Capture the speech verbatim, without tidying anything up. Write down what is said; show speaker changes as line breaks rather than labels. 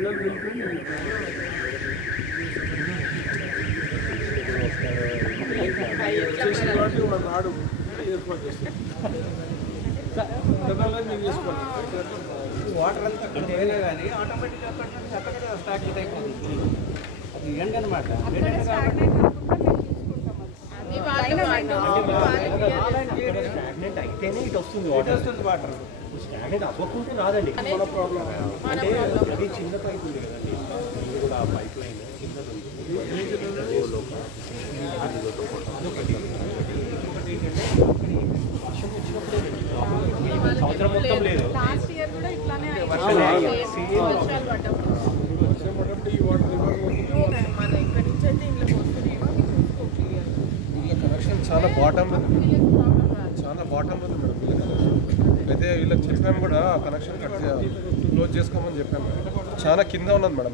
నాడు ఏర్పాటు చేస్తాం.
వాటర్ అంతా అక్కడ చేయలే కానీ ఆటోమేటిక్గా అక్కడ నుంచి అక్కడ స్టాగ్నేట్ అయిపోతుంది. అది ఎండ్ అనమాట. స్టాగ్నేట్ అయితేనే ఇటు వస్తుంది వాటర్ వస్తుంది వాటర్ స్టాగ్నేట్ అవ్వకుంటే రాదండి. మన ప్రాబ్లం అంటే అది చిన్న పైప్ ఉంది కదండి, ఇది కూడా ఆ పైప్ లైన్ చిన్నది వర్షం వచ్చినప్పుడే సంవత్సరం మొత్తం లేదు. వీళ్ళ కనెక్షన్ చాలా బాటమ్ చాలా బాటమ్ ఉంది మేడం వీళ్ళ కనెక్షన్. అయితే వీళ్ళకి చెప్పాము కూడా కనెక్షన్ కట్ చేయాలి, క్లోజ్ చేసుకోమని చెప్పాము. చాలా కింద ఉన్నది మేడం.